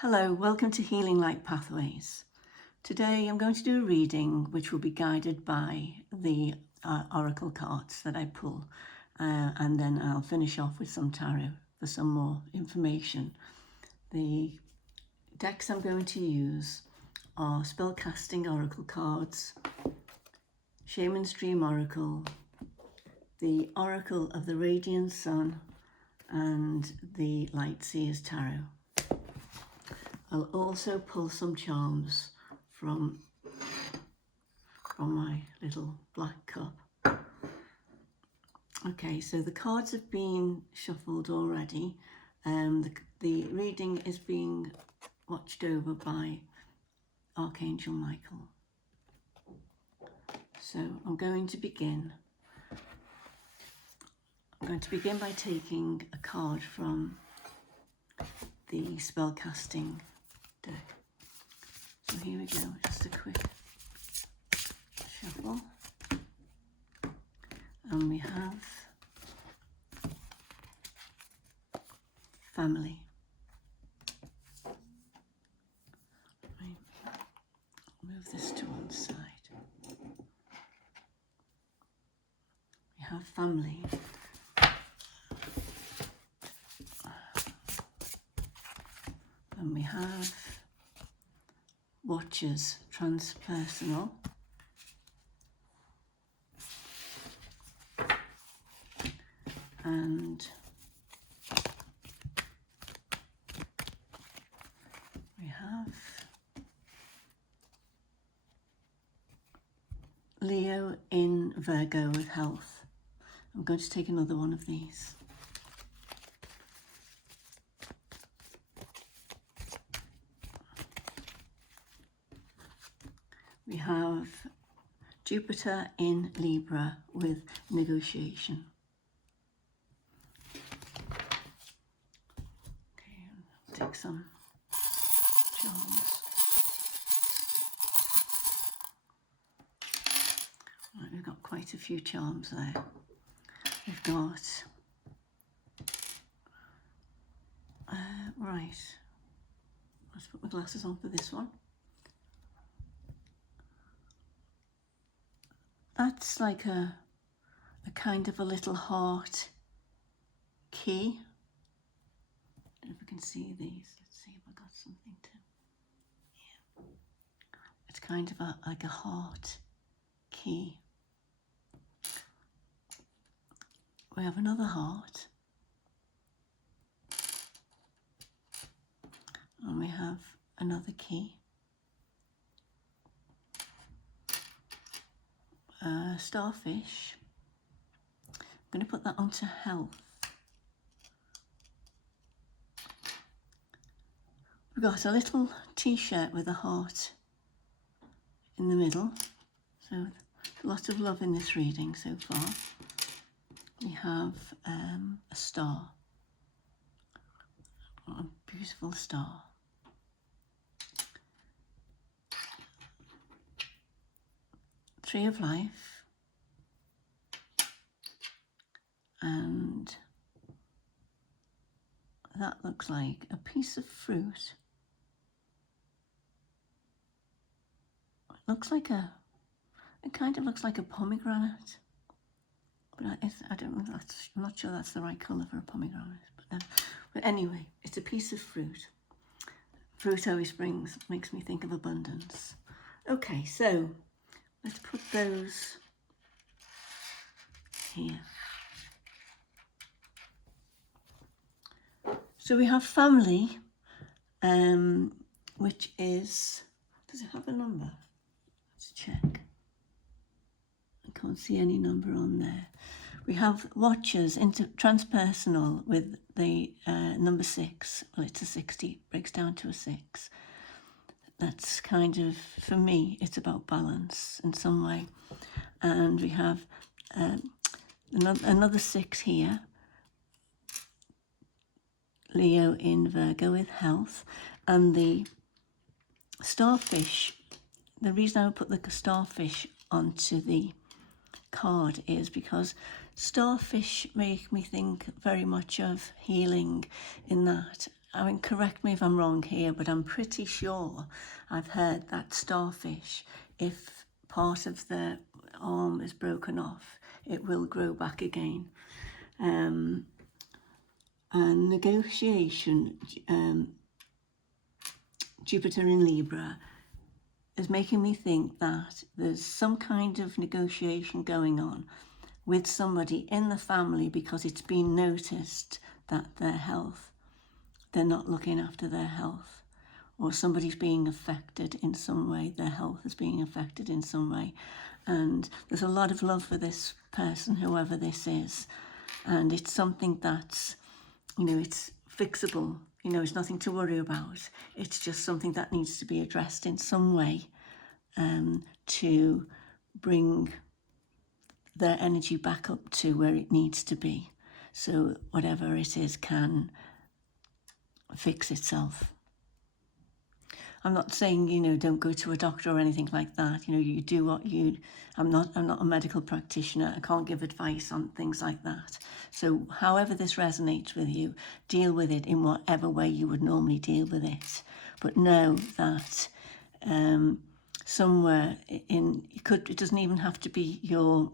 Hello, welcome to Healing Light Pathways. Today I'm going to do a reading which will be guided by the oracle cards that I pull, and then I'll finish off with some tarot for some more information. The decks I'm going to use are Spellcasting Oracle cards, Shaman's Dream Oracle, the Oracle of the Radiant Sun, and the Light Seers Tarot. I'll also pull some charms from my little black cup. Okay, so the cards have been shuffled already. The reading is being watched over by Archangel Michael. So I'm going to begin. I'm going to begin by taking a card from the spellcasting deck. So here we go, just a quick shuffle. And we have family. Move this to one side. We have family. And we have watchers, transpersonal. And we have Leo in Virgo with health. I'm going to take another one of these. We have Jupiter in Libra with negotiation. Okay, I'll take some charms. Right, we've got quite a few charms there. We've got, right, let's put my glasses on for this one. That's like a kind of a little heart key. I don't know if we can see these. Let's see if I got something to. Yeah. It's kind of like a heart key. We have another heart. And we have another key. Starfish. I'm going to put that onto health. We've got a little t-shirt with a heart in the middle. So lots of love in this reading so far. We have a star. What a beautiful star. Tree of Life. And that looks like a piece of fruit. It looks like it kind of looks like a pomegranate. But I don't know, I'm not sure that's the right colour for a pomegranate. But anyway, it's a piece of fruit. Fruit always makes me think of abundance. Okay, so let's put those here. So we have family, which is, does it have a number? Let's check. I can't see any number on there. We have watchers into transpersonal with the number 6. Well, it's a 60, breaks down to a 6. That's kind of, for me, it's about balance in some way. And we have another 6 here. Leo in Virgo with health. And the starfish, the reason I would put the starfish onto the card is because starfish make me think very much of healing, in that I mean, correct me if I'm wrong here, but I'm pretty sure I've heard that starfish, if part of the arm is broken off, it will grow back again. And negotiation, Jupiter in Libra, is making me think that there's some kind of negotiation going on with somebody in the family because it's been noticed that they're not looking after their health, or somebody's being affected in some way, their health is being affected in some way. And there's a lot of love for this person, whoever this is, and it's something that's, it's fixable. It's nothing to worry about. It's just something that needs to be addressed in some way to bring their energy back up to where it needs to be. So whatever it is can fix itself. I'm not saying, don't go to a doctor or anything like that. You do what I'm not a medical practitioner. I can't give advice on things like that. So however this resonates with you, deal with it in whatever way you would normally deal with it. But know that somewhere it doesn't even have to be your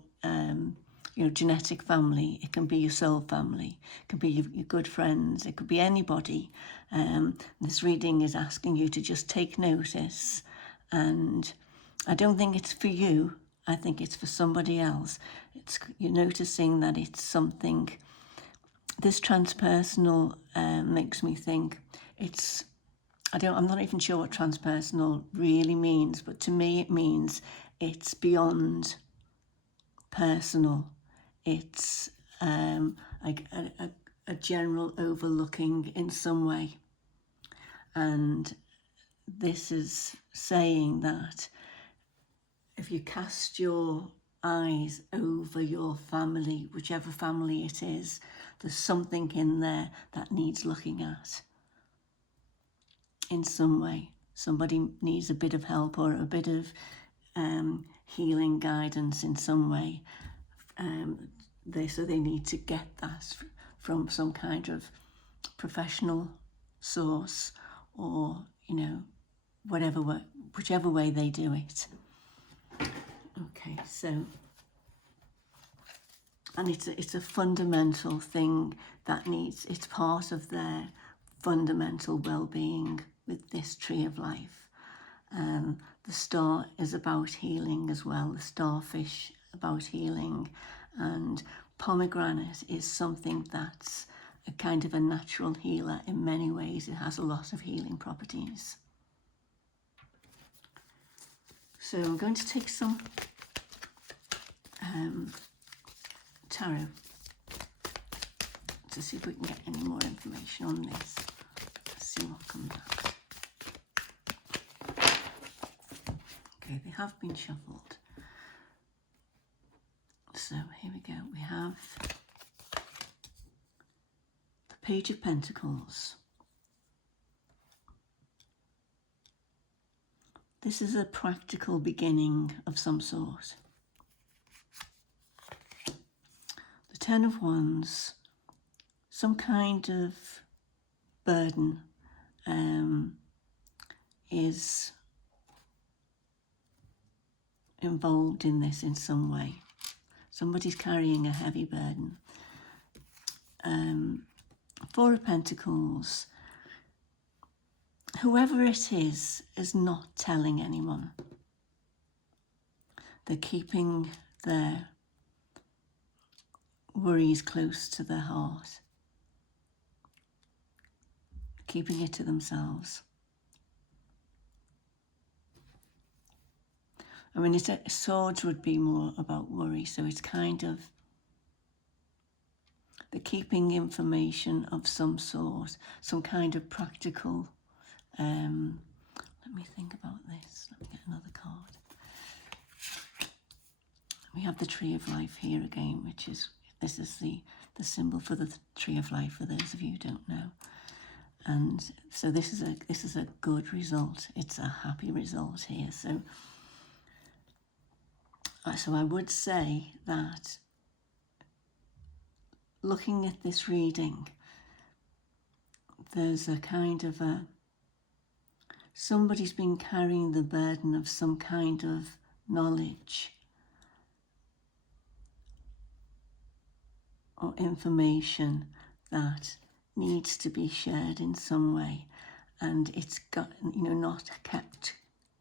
genetic family. It can be your soul family. It can be your good friends. It could be anybody. This reading is asking you to just take notice. And I don't think it's for you. I think it's for somebody else. You're noticing that it's something. This transpersonal makes me think I'm not even sure what transpersonal really means, but to me it means it's beyond personal. It's like a general overlooking in some way. And this is saying that if you cast your eyes over your family, whichever family it is, there's something in there that needs looking at in some way. Somebody needs a bit of help or a bit of healing guidance in some way. So they need to get that from some kind of professional source, or whichever way they do it. Okay, so, and it's a fundamental thing that it's part of their fundamental well-being with this tree of life. The star is about healing as well, the starfish about healing, and pomegranate is something that's a kind of a natural healer in many ways. It has a lot of healing properties. So I'm going to take some tarot to see if we can get any more information on this. Let's see what comes out. Okay, they have been shuffled. So here we go. We have the Page of Pentacles. This is a practical beginning of some sort. The Ten of Wands, some kind of burden is involved in this in some way. Somebody's carrying a heavy burden. Four of Pentacles. Whoever it is not telling anyone. They're keeping their worries close to their heart, keeping it to themselves. I mean, swords would be more about worry, so it's kind of the keeping information of some sort, some kind of practical. Let me think about this. Let me get another card. We have the Tree of Life here again, this is the symbol for the Tree of Life, for those of you who don't know. And so this is a good result. It's a happy result here. So I would say that looking at this reading, there's a kind of somebody's been carrying the burden of some kind of knowledge or information that needs to be shared in some way, and it's got, not kept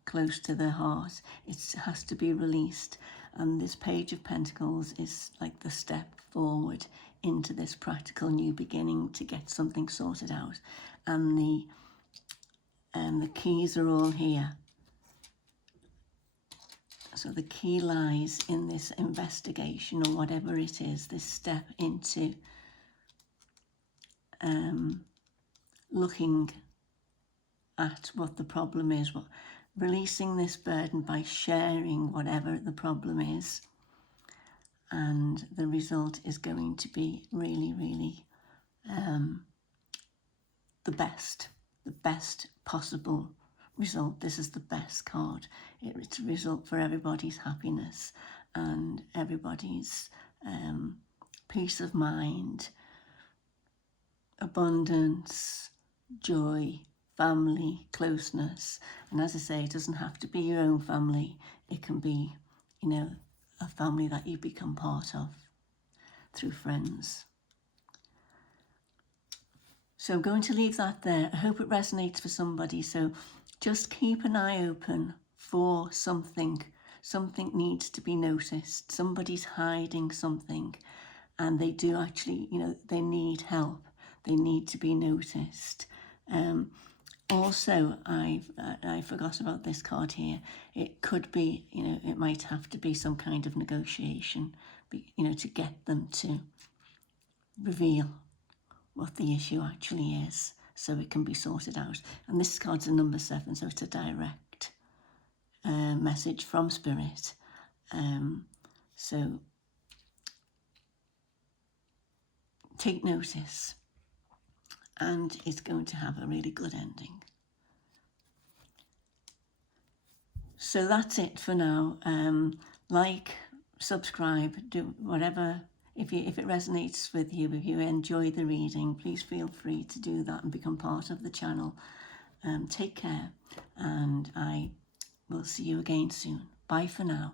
close to their heart. It has to be released, and this Page of Pentacles is like the step forward into this practical new beginning to get something sorted out, and the keys are all here. So the key lies in this investigation, or whatever it is, this step into looking at what the problem is, releasing this burden by sharing whatever the problem is. And the result is going to be really, really the best possible result. This is the best card. It's a result for everybody's happiness and everybody's peace of mind, abundance, joy, family, closeness. And as I say, it doesn't have to be your own family. It can be, a family that you become part of through friends. So I'm going to leave that there. I hope it resonates for somebody. So just keep an eye open for something. Something needs to be noticed. Somebody's hiding something, and they do actually, they need help. They need to be noticed. Also, I forgot about this card here. It could be, it might have to be some kind of negotiation, to get them to reveal what the issue actually is, so it can be sorted out. And this card's a number 7, so it's a direct message from Spirit. So take notice, and it's going to have a really good ending. So that's it for now. Like, subscribe, do whatever. If it resonates with you, if you enjoy the reading, please feel free to do that and become part of the channel. Take care, and I will see you again soon. Bye for now.